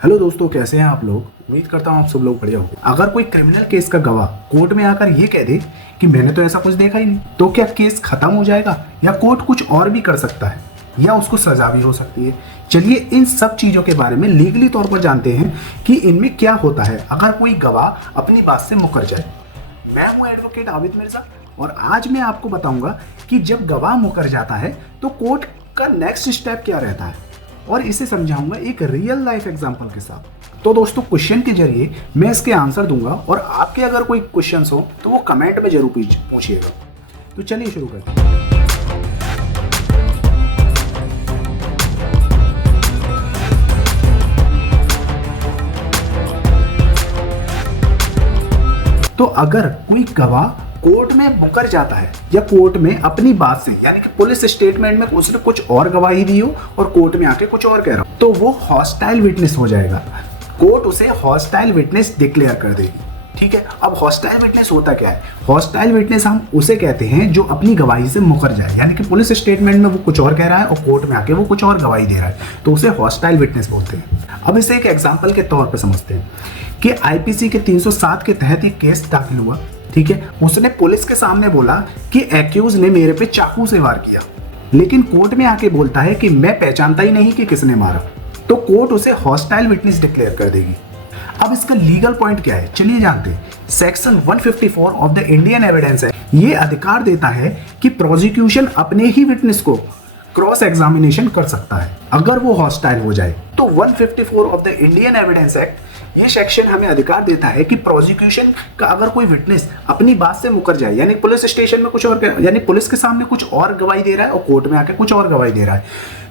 Hello दोस्तों, कैसे हैं आप लोग। उम्मीद करता हूँ आप सब लोग बढ़िया होंगे। अगर कोई क्रिमिनल केस का गवाह कोर्ट में आकर ये कह दे कि मैंने तो ऐसा कुछ देखा ही नहीं, तो क्या केस खत्म हो जाएगा या कोर्ट कुछ और भी कर सकता है या उसको सजा भी हो सकती है। चलिए इन सब चीज़ों के बारे में लीगली तौर पर जानते हैं कि इनमें क्या होता है अगर कोई गवाह अपनी बात से मुकर जाए। मैं हूँ एडवोकेट आबिद मिर्जा और आज मैं आपको बताऊंगा कि जब गवाह मुकर जाता है तो कोर्ट का नेक्स्ट स्टेप क्या रहता है और इसे समझाऊंगा एक रियल लाइफ एग्जांपल के साथ। तो दोस्तों, क्वेश्चन के जरिए मैं इसके आंसर दूंगा और आपके अगर कोई क्वेश्चंस हो तो वो कमेंट में जरूर पूछिएगा। तो चलिए शुरू करते हैं। तो अगर कोई गवाह कोर्ट में मुकर जाता है या कोर्ट में अपनी बात से, यानी कि पुलिस स्टेटमेंट में उसने कुछ और गवाही दी हो और कोर्ट में आके कुछ और कह रहा हो, तो वो हॉस्टाइल विटनेस हो जाएगा। कोर्ट उसे हॉस्टाइल विटनेस डिक्लेयर कर देगी। ठीक है, अब हॉस्टाइल विटनेस होता क्या है? हॉस्टाइल विटनेस हम उसे कहते हैं जो अपनी गवाही से मुकर जाए, यानी कि पुलिस स्टेटमेंट में वो कुछ और कह रहा है और कोर्ट में आके वो कुछ और गवाही दे रहा है, तो उसे हॉस्टाइल विटनेस बोलते हैं। अब इसे एक एग्जाम्पल के तौर पर समझते हैं कि आईपीसी के 307 के तहत एक केस दाखिल हुआ। ठीक है, उसने पुलिस के सामने बोला कि एक्यूज ने मेरे पे चाकू से वार किया, लेकिन कोर्ट में आके बोलता है कि मैं पहचानता ही नहीं कि किसने मारा, तो कोर्ट उसे हॉस्टाइल विटनेस डिक्लेयर कर देगी। अब इसका लीगल पॉइंट क्या है, चलिए जानते हैं। Section 154 of the Indian evidence act ये अधिकार देता है कि प्रोसिक्यूशन अपने ही विटनेस को क्रॉस एग्जामिनेशन कर सकता है अगर वो हॉस्टाइल हो जाए। तो 154 of the Indian evidence act ये सेक्शन हमें अधिकार देता है कि प्रोसिक्यूशन का अगर कोई विटनेस अपनी बात से मुकर जाए, यानी पुलिस स्टेशन में कुछ और, यानी पुलिस के सामने कुछ और गवाही दे रहा है और कोर्ट में आके कुछ और गवाही दे रहा है,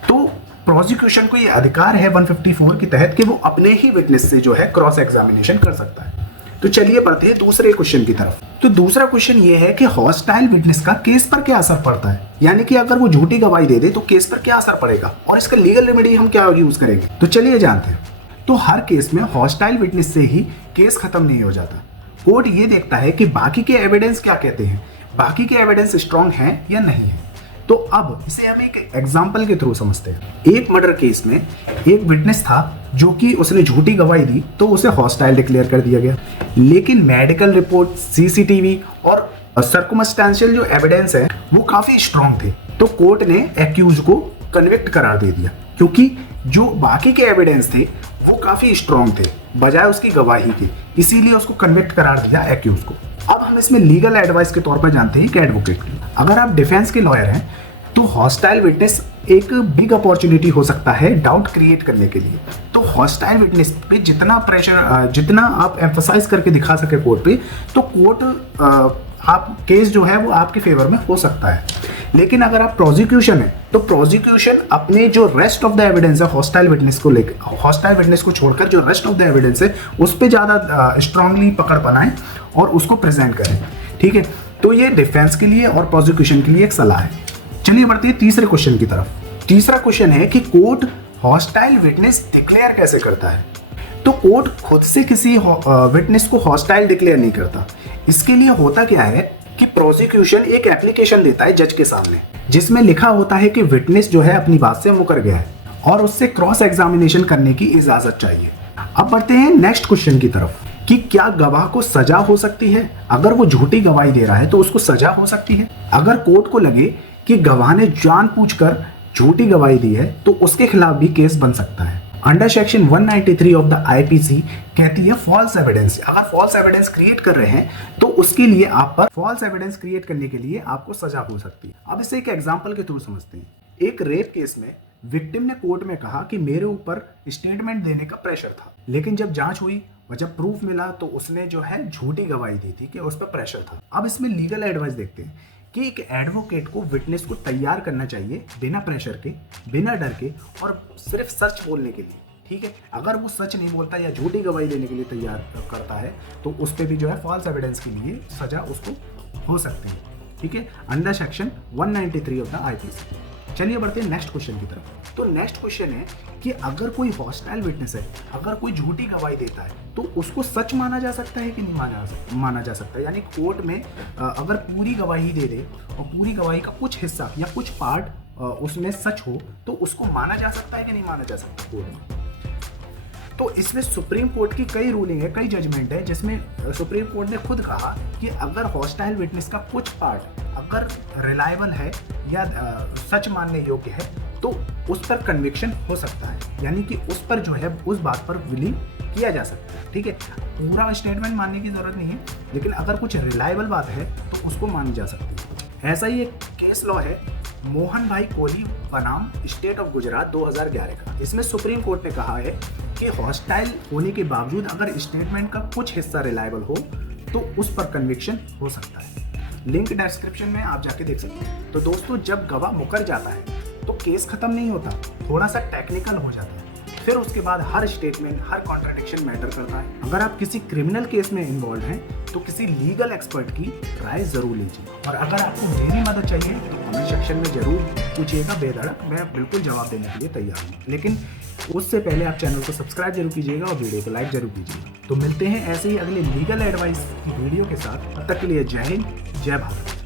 तो प्रोसिक्यूशन को ये अधिकार है 154 के तहत कि वो अपने ही विटनेस से जो है क्रॉस एग्जामिनेशन कर सकता है। तो चलिए बढ़ते हैं दूसरे क्वेश्चन की तरफ। तो दूसरा क्वेश्चन ये है कि हॉस्टाइल विटनेस का केस पर क्या असर पड़ता है, यानी कि अगर वो झूठी गवाही दे दे तो केस पर क्या असर पड़ेगा और इसका लीगल रेमेडी हम क्या यूज करेंगे। तो चलिए जानते हैं। तो हर केस में हॉस्टाइल विटनेस से ही केस खत्म नहीं हो जाता। कोर्ट ये देखता है कि बाकी के एविडेंस क्या कहते हैं, बाकी के एविडेंस स्ट्रांग हैं या नहीं है। तो अब इसे हम एक एग्जांपल के थ्रू समझते हैं। एक मर्डर केस में एक विटनेस था जो कि उसने झूठी गवाही दी, तो उसे हॉस्टाइल डिक्लेयर कर दिया गया, लेकिन मेडिकल रिपोर्ट, सीसीटीवी और सर्कमस्टेंशियल जो एविडेंस है वो काफी स्ट्रांग थे, तो कोर्ट ने एक्यूज को कन्विक्ट करार दे दिया, क्योंकि जो बाकी के एविडेंस थे वो काफी स्ट्रांग थे बजाय उसकी गवाही के, इसीलिए उसको कन्विक्ट करार दिया एक्यूज को। अब हम इसमें लीगल एडवाइस के तौर पर जानते हैं कि एडवोकेट की, अगर आप डिफेंस के लॉयर हैं तो हॉस्टाइल विटनेस एक बिग अपॉर्चुनिटी हो सकता है डाउट क्रिएट करने के लिए। तो हॉस्टाइल विटनेस पे जितना प्रेशर, जितना आप एम्फसाइज करके दिखा सके कोर्ट पे, तो कोर्ट आप केस जो है वो आपके फेवर में हो सकता है। लेकिन अगर आप प्रोसिक्यूशन है तो प्रोसिक्यूशन अपने जो रेस्ट ऑफ द एविडेंस है हॉस्टाइल विटनेस को लेकर, हॉस्टाइल विटनेस को छोड़कर जो रेस्ट ऑफ द एविडेंस है उस पर ज़्यादा स्ट्रांगली पकड़ बनाए और उसको प्रेजेंट करें। ठीक है, तो ये डिफेंस के लिए और प्रोसिक्यूशन के लिए एक सलाह है। चलिए बढ़ते हैं तीसरे क्वेश्चन की तरफ। तीसरा क्वेश्चन है कि कोर्ट हॉस्टाइल विटनेस डिक्लेयर कैसे करता है। तो कोर्ट खुद से किसी विटनेस को हॉस्टाइल डिक्लेयर नहीं करता। इसके लिए होता क्या है कि प्रोसिक्यूशन एक एप्लीकेशन देता है जज के सामने, जिसमें लिखा होता है कि विटनेस जो है अपनी बात से मुकर गया है और उससे क्रॉस एग्जामिनेशन करने की इजाजत चाहिए। अब बढ़ते हैं नेक्स्ट क्वेश्चन की तरफ कि क्या गवाह को सजा हो सकती है। अगर वो झूठी गवाही दे रहा है तो उसको सजा हो सकती है। अगर कोर्ट को लगे कि गवाह ने जानबूझकर झूठी गवाही दी है तो उसके खिलाफ भी केस बन सकता है। Under section 193 of the IPC कहती है फॉल्स एविडेंस। अगर फॉल्स एविडेंस क्रिएट कर रहे हैं तो उसके लिए आप पर फॉल्स एविडेंस क्रिएट करने के लिए आपको सजा हो सकती है। अब इसे एक एग्जांपल के थ्रू समझते हैं। एक रेप केस में विक्टिम ने कोर्ट में कहा कि मेरे ऊपर स्टेटमेंट देने का प्रेशर था, लेकिन जब जांच हुई और जब प्रूफ मिला तो उसने जो है झूठी गवाही दी थी कि उस पर प्रेशर था। अब इसमें लीगल एडवाइस देखते हैं कि एक एडवोकेट को विटनेस को तैयार करना चाहिए बिना प्रेशर के, बिना डर के और सिर्फ सच बोलने के लिए। ठीक है, अगर वो सच नहीं बोलता या झूठी गवाही देने के लिए तैयार करता है तो उस पर भी जो है फॉल्स एविडेंस के लिए सजा उसको हो सकती है। ठीक है, under section 193 of the IPC. चलिए बढ़ते हैं नेक्स्ट क्वेश्चन की तरफ। तो नेक्स्ट क्वेश्चन है कि अगर कोई हॉस्टाइल विटनेस है, अगर कोई झूठी गवाही देता है तो उसको सच माना जा सकता है कि नहीं माना जा सकता है। यानी कोर्ट में अगर पूरी गवाही दे दे और पूरी गवाही का कुछ हिस्सा या कुछ पार्ट उसमें सच हो तो उसको माना जा सकता है कि नहीं माना जा सकता कोर्ट में। तो इसमें सुप्रीम कोर्ट की कई रूलिंग है, कई जजमेंट है, जिसमें सुप्रीम कोर्ट ने खुद कहा कि अगर हॉस्टाइल विटनेस का कुछ पार्ट अगर रिलायबल है या सच मानने योग्य है तो उस पर कन्विक्शन हो सकता है, यानी कि उस पर जो है उस बात पर बिलीव किया जा सकता है। ठीक है, पूरा स्टेटमेंट मानने की जरूरत नहीं है, लेकिन अगर कुछ रिलायबल बात है तो उसको मानी जा सकती है। ऐसा ही एक केस लॉ है मोहन भाई कोहली बनाम स्टेट ऑफ गुजरात 2011 का। इसमें सुप्रीम कोर्ट ने कहा है कि हॉस्टाइल होने के बावजूद अगर स्टेटमेंट का कुछ हिस्सा रिलायबल हो तो उस पर कन्विक्शन हो सकता है। लिंक डिस्क्रिप्शन में आप जाके देख सकते हैं। तो दोस्तों, जब गवाह मुकर जाता है तो केस खत्म नहीं होता, थोड़ा सा टेक्निकल हो जाता है। फिर उसके बाद हर स्टेटमेंट, हर कॉन्ट्रडिक्शन मैटर करता है। अगर आप किसी क्रिमिनल केस में इन्वॉल्व हैं तो किसी लीगल एक्सपर्ट की राय जरूर लीजिए। और अगर आपको मेरी मदद चाहिए तो कमेंट सेक्शन में जरूर पूछिएगा, बेधड़क मैं बिल्कुल जवाब देने के लिए तैयार हूँ। लेकिन उससे पहले आप चैनल को सब्सक्राइब जरूर कीजिएगा और वीडियो को लाइक जरूर कीजिएगा। तो मिलते हैं ऐसे ही अगले लीगल एडवाइस की वीडियो के साथ। तब तक के लिए जय हिंद, जय भारत।